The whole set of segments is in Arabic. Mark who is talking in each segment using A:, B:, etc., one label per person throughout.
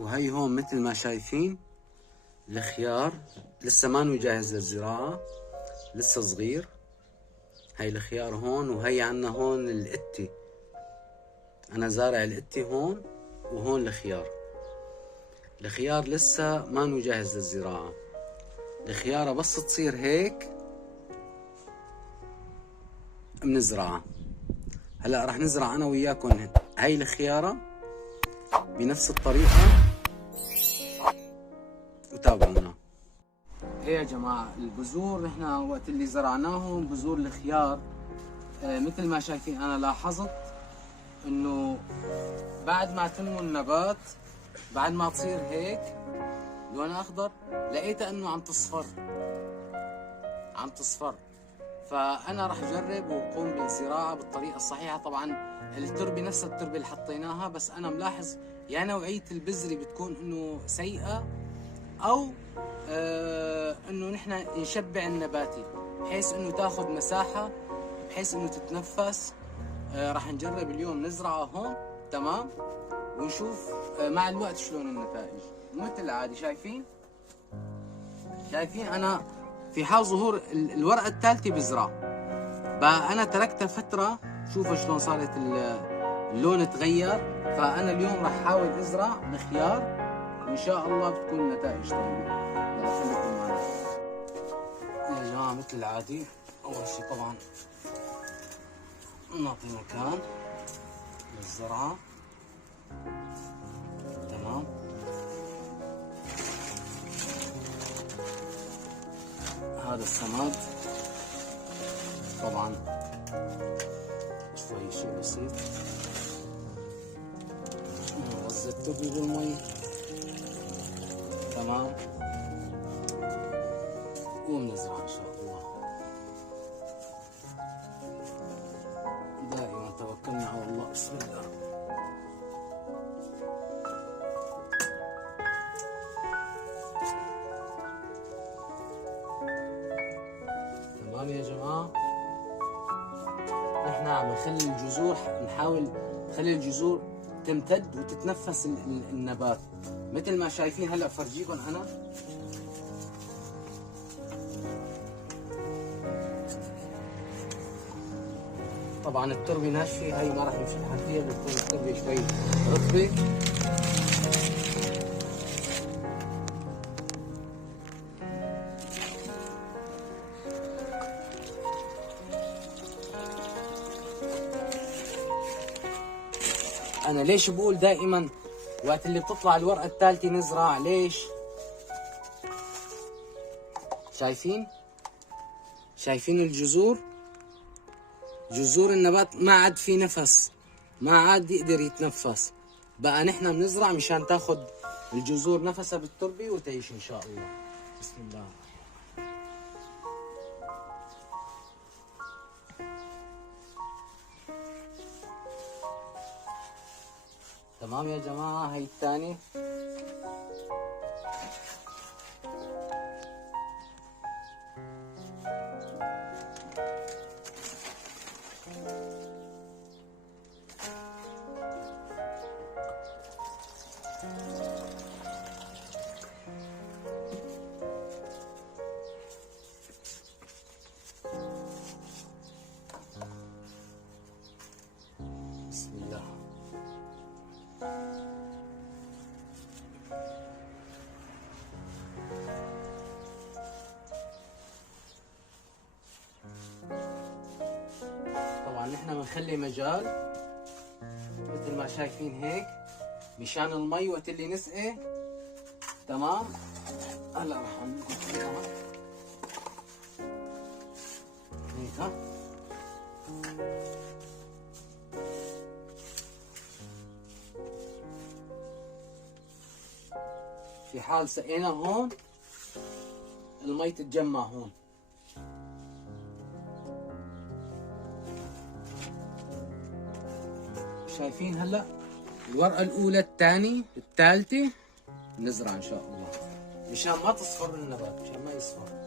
A: وهي هون مثل ما شايفين الخيار لسه ما جاهز للزراعة لسه صغير. هاي الخيار هون وهي عنا هون القتي أنا زارع القتي هون وهون الخيار. الخيار لسه ما جاهز للزراعة. الخيارة بس تصير هيك بنزرعها هلأ رح نزرع أنا وياكم هاي الخيارة بنفس الطريقة. إيه يا جماعة؟ البذور نحن وقت اللي زرعناهم بذور الخيار. آه مثل ما شايفين أنا لاحظت إنه بعد ما تنمو النبات بعد ما تصير هيك لون أخضر لقيتها إنه عم تصفر. عم تصفر. فأنا راح اجرب وقوم بالزراعة بالطريقة الصحيحة. طبعا التربة نفس التربة اللي حطيناها بس أنا ملاحظ يا نوعية البذرة بتكون إنه سيئة أو آه إنه نحن نشبع النباتي بحيث إنه تأخذ مساحة بحيث إنه تتنفس. آه راح نجرب اليوم نزرعه هون تمام؟ ونشوف آه مع الوقت شلون النتائج. مثل العادي شايفين؟ شايفين؟ أنا في حال ظهور الورقة الثالثة بزرع بقى أنا تركتها فتره شوفوا شلون صارت اللون تغير. فأنا اليوم راح أحاول أزرع بخيار. وان شاء الله بتكون النتائج طيبة. يلا خليكم معنا يا جماعة مثل العادي أول شيء طبعا نعطي مكان للزرعة. تمام. هذا السماد طبعا شوي شيء بسيط. نغذي التربة بالمي. تمام وبنزرع إن شاء الله. دائما توكلنا على الله. بسم الله. تمام يا جماعة؟ نحن عم نخلي الجذور نحاول نخلي الجذور تمتد وتتنفس النبات. مثل ما شايفين هلا فرجيكم أنا. طبعا التربة ناشفة هاي ما راح نمشي فيها بتكون التربة شوي رطبة. أنا ليش بقول دائما وقت اللي بتطلع الورقة الثالثه نزرع؟ ليش؟ شايفين؟ شايفين الجذور؟ جذور النبات ما عاد في نفس ما عاد يقدر يتنفس. بقى نحن بنزرع مشان تاخذ الجذور نفسها بالتربة وتعيش إن شاء الله. بسم الله. تمام يا جماعة هي الثاني نحن بنخلي مجال مثل ما شايفين هيك مشان المي وقت اللي نسقي. تمام؟ هلا راح نحطها هيك ها؟ في حال سقينا هون المي تتجمع هون. شايفين هلا الورقة الأولى الثانية الثالثة. نزرع إن شاء الله. مشان ما تصفر النبات مشان ما يصفر.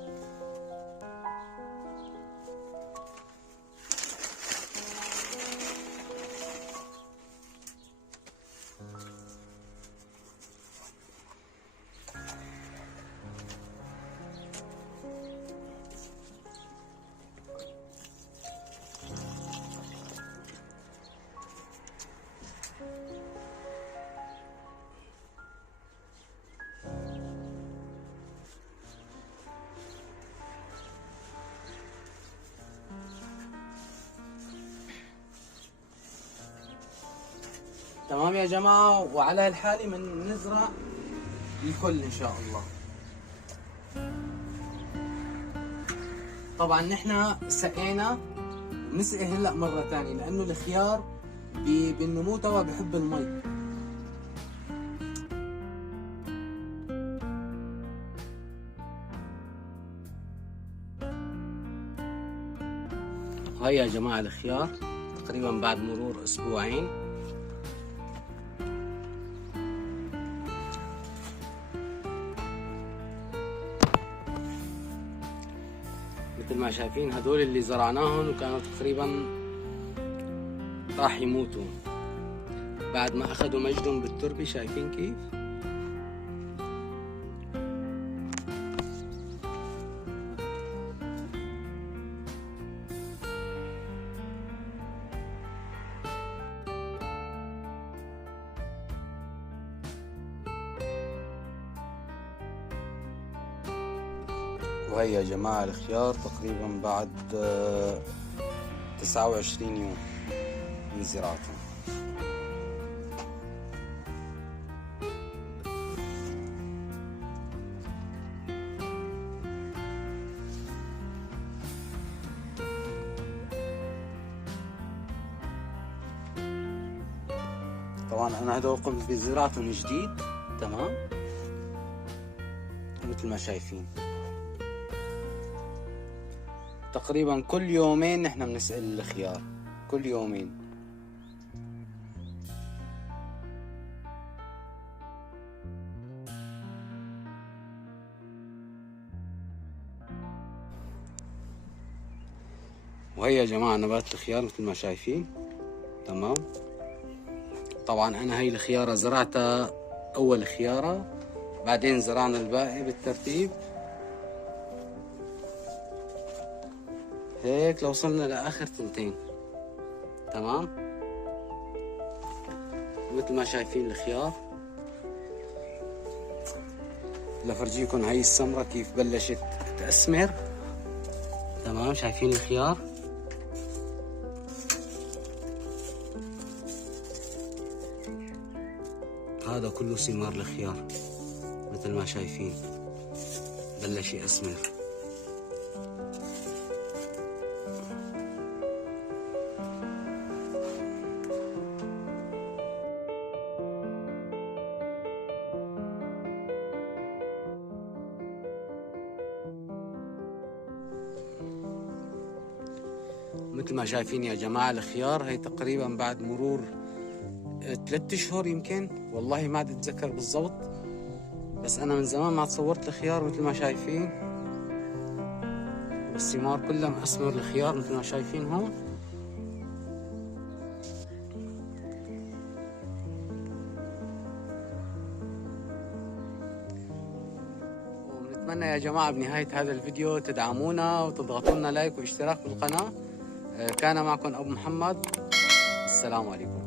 A: تمام يا جماعة؟ وعلى هالحالة من نزرع الكل إن شاء الله. طبعا نحن سقينا نسقي هلأ مرة ثانية لأنه الخيار بالنمو توا بحب المي. هاي يا جماعة الخيار تقريبا بعد مرور أسبوعين. شايفين هدول اللي زرعناهم وكانوا تقريبا راح يموتوا بعد ما أخذوا مجدهم بالتربة شايفين كيف؟ وهي يا جماعة الخيار تقريبا بعد تسعة وعشرين يوم من زراعته طبعا أنا هدول قمت بزراعتهم جديد تمام؟ مثل ما شايفين. تقريبا كل يومين نحن بنسأل الخيار كل يومين. وهي يا جماعة نبات الخيار مثل ما شايفين. تمام؟ طبعا أنا هاي الخيارة زرعتها أول خيارة بعدين زرعنا الباقي بالترتيب. هيك لوصلنا لآخر تنتين. تمام؟ مثل ما شايفين الخيار. لفرجيكم هاي السمرة كيف بلشت. تأسمر. تمام؟ شايفين الخيار؟ هذا كله ثمار الخيار مثل ما شايفين. بلش يأسمر. مثل ما شايفين يا جماعة الخيار هي تقريبا بعد مرور ثلاثة أشهر يمكن. والله ما أتذكر بالضبط بس أنا من زمان ما تصورت الخيار مثل ما شايفين. والثمار كلها مأسمر الخيار مثل ما شايفين هون. ونتمنى يا جماعة بنهاية هذا الفيديو تدعمونا وتضغطوا لنا لايك واشتراك بالقناة. كان معكم أبو محمد. السلام عليكم.